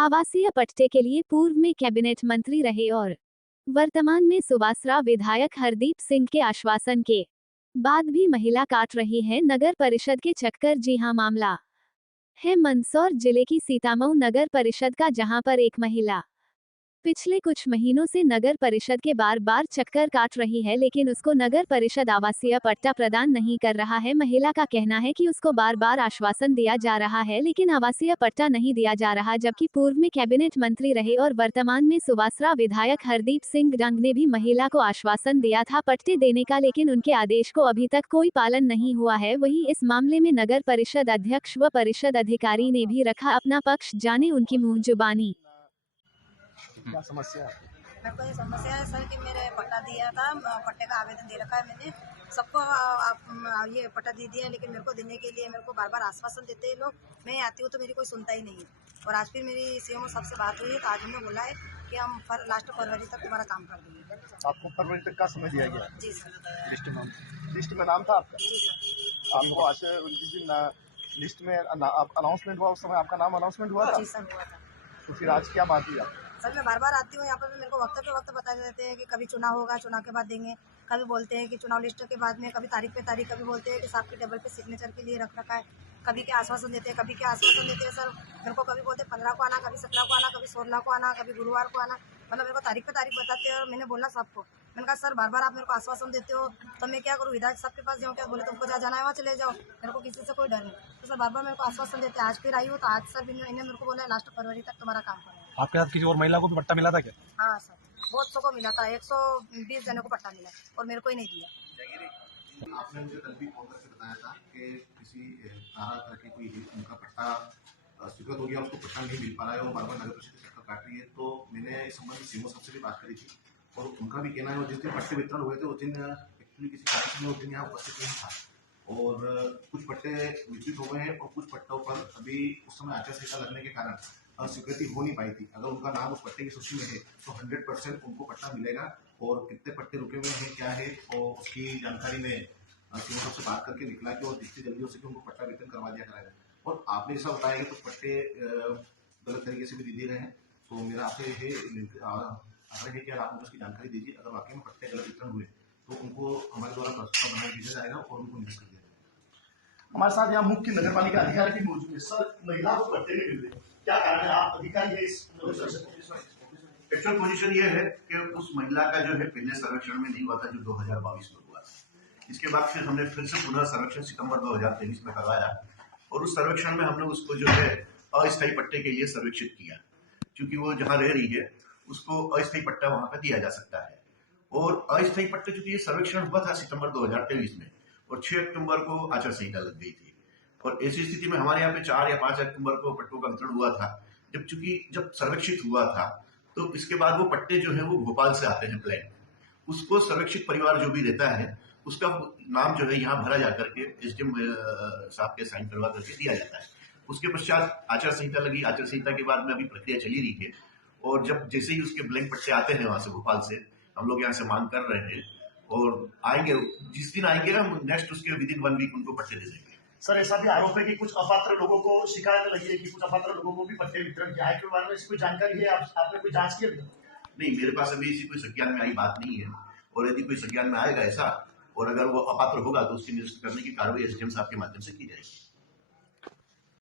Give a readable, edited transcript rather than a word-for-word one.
आवासीय पट्टे के लिए पूर्व में कैबिनेट मंत्री रहे और वर्तमान में सुवासरा विधायक हरदीप सिंह के आश्वासन के बाद भी महिला काट रही है नगर परिषद के चक्कर। जी हां, मामला है मंदसौर जिले की सीतामऊ नगर परिषद का, जहां पर एक महिला पिछले कुछ महीनों से नगर परिषद के बार बार चक्कर काट रही है, लेकिन उसको नगर परिषद आवासीय पट्टा प्रदान नहीं कर रहा है। महिला का कहना है कि उसको बार बार आश्वासन दिया जा रहा है, लेकिन आवासीय पट्टा नहीं दिया जा रहा, जबकि पूर्व में कैबिनेट मंत्री रहे और वर्तमान में सुवासरा विधायक हरदीप सिंह डंग ने भी महिला को आश्वासन दिया था पट्टे देने का, लेकिन उनके आदेश को अभी तक कोई पालन नहीं हुआ है। वहीं इस मामले में नगर परिषद अध्यक्ष व परिषद अधिकारी ने भी रखा अपना पक्ष, जाने उनकी मुंह जुबानी। क्या समस्या है? मेरे को ये समस्या है सर कि मेरे पट्टा दिया था, पट्टे का आवेदन दे रखा है मैंने सबको। ये पट्टा दे दिया है, लेकिन मेरे को देने के लिए मेरे को बार बार आश्वासन देते हैं लोग। मैं आती हूँ तो मेरी कोई सुनता ही नहीं है। और आज फिर मेरी सीएम सबसे बात हुई है, तो आज उन्होंने बोला है कि हम लास्ट फरवरी तक तुम्हारा काम कर देंगे। आपको फरवरी तक का समय दिया गया? जी सर। लिस्ट में नाम था आपका? जी सर। आपको आज जिस दिन लिस्ट में अनाउंसमेंट हुआ, उस समय आपका नाम अनाउंसमेंट हुआ था? जी सर, हुआ था। तो फिर आज क्या बात हुई आपको? सर मैं बार बार आती हूँ यहाँ पर, मेरे को वक्त पे वक्त बता देते हैं कि कभी चुनाव होगा, चुनाव के बाद देंगे। कभी बोलते हैं कि चुनाव लिस्ट के बाद में, कभी तारीख पे तारीख, कभी बोलते हैं कि साहब के टेबल पे सिग्नेचर के लिए रख रखा है। कभी क्या आश्वासन देते हैं, कभी क्या आश्वासन देते हैं सर। मेरे को कभी बोलते 15 को आना, कभी 17 को आना, कभी 16 को आना, कभी गुरुवार को आना। मतलब मेरे को तारीख पे तारीख बताते हैं। और मैंने बोला सबको, मैंने कहा सर बार बार आप मेरे को आश्वासन देते हो तो मैं क्या करूँ, विधायक साहब के पास जाऊँ क्या? बोले तुमको जहाँ जाना है वहाँ चले जाओ, मेरे को किसी से कोई डर नहीं। तो सर बार बार मेरे को आश्वासन देते हैं। आज फिर आई हूँ तो आज सर इन्हें मेरे को बोला लास्ट फरवरी तक तुम्हारा काम करेंगे। आपके साथ किसी और महिला को भी पट्टा मिला था क्या? हाँ सर, बहुत सौ को मिला था, 120 जनों को पट्टा मिला और मेरे को ही नहीं दिया। आपने मुझे कल भी फोन करके बताया था कि किसी तारा करके कोई उनका पट्टा स्वीकृत हो गया, उसको पट्टा नहीं मिल पा रहा है और बार बार नगर परिषद चक्कर काट रही है। तो मैंने इस संबंध में सीएमओ साहब से भी बात करी थी और उनका भी कहना है, और जिस दिन पट्टे वितरण हुए थे उस दिन एक्चुअली किसी कारण से मैं उस दिन यहाँ उपस्थित नहीं था और कुछ पट्टे वितरित हो गए हैं और कुछ पट्टों पर अभी उस समय आचार संहिता लगने के कारण स्वीकृति हो नहीं पाई थी। अगर उनका नाम उस पट्टे की सूची में है तो 100% उनको पट्टा मिलेगा और कितने पट्टे रुके हुए हैं क्या है और उसकी जानकारी में सीएम साहब से बात करके निकला कि और जितनी जल्दी हो सके उनको पट्टा वितरण करवा दिया कराएगा। और आपने ऐसा बताया कि कुछ पट्टे गलत तरीके से भी दे रहे हैं, तो मेरा आपसे ये आग्रह है कि आप मुझे उसकी जानकारी दीजिए। अगर वाकई में पट्टे गलत वितरण हुए तो उनको हमारे द्वारा प्रस्ताव बना भेजा जाएगा और उनको निरस्त कर दिया जाएगा। हमारे साथ यहाँ मुख्य नगर पालिका अधिकारी भी मौजूद है। सर, महिला को पट्टे नहीं मिल रहे, क्या कारण है? आप अधिकारी है इस एक्चुअल पोजीशन ये है कि उस महिला का जो है पहले सर्वेक्षण में नहीं हुआ था, जो 2022 में हुआ था। इसके बाद फिर हमने फिर से पुनः सर्वेक्षण सितंबर 2023 में करवाया और उस सर्वेक्षण में हमने उसको जो है अस्थायी पट्टे के लिए सर्वेक्षित किया, क्योंकि वो जहाँ रह रही है उसको अस्थायी पट्टा वहां पर दिया जा सकता है। और अस्थायी पट्टे, चूंकि ये सर्वेक्षण हुआ था सितंबर 2023 में और 6 अक्टूबर को आचार संहिता लग गई थी और ऐसी स्थिति में हमारे यहाँ पे 4 या 5 अक्टूबर को पट्टों का वितरण हुआ था। जब सर्वेक्षित हुआ था तो इसके बाद वो पट्टे जो है वो भोपाल से आते हैं प्लान, उसको सर्वेक्षित परिवार जो भी रहता है उसका नाम जो है यहाँ भरा जाकर के एसडीएम साहब के साइन करवा करके दिया जाता है। उसके पश्चात आचार संहिता लगी, आचार संहिता के बाद में अभी प्रक्रिया चली रही है और जब जैसे ही उसके ब्लैंक पट्टे आते हैं वहां से भोपाल से, हम लोग यहाँ से मांग कर रहे हैं और आएंगे, जिस दिन आएंगे हम नेक्स्ट उसके विदिन 1 वीक उनको पट्टे दे देंगे। सर, ऐसा भी आरोप है कि कुछ अपात्र लोगों को शिकायत लगी है कि कुछ अपात्र लोगों को भी पट्टे वितरण किया है, के बारे में कोई जानकारी है? आपने कोई जांच की? नहीं, मेरे पास अभी ऐसी कोई संज्ञान में आई बात नहीं है और यदि कोई संज्ञान में आएगा ऐसा और अगर वो अपात्र होगा तो उसकी निरस्त करने की कार्रवाई एसडीएम साहब के माध्यम से की जाएगी।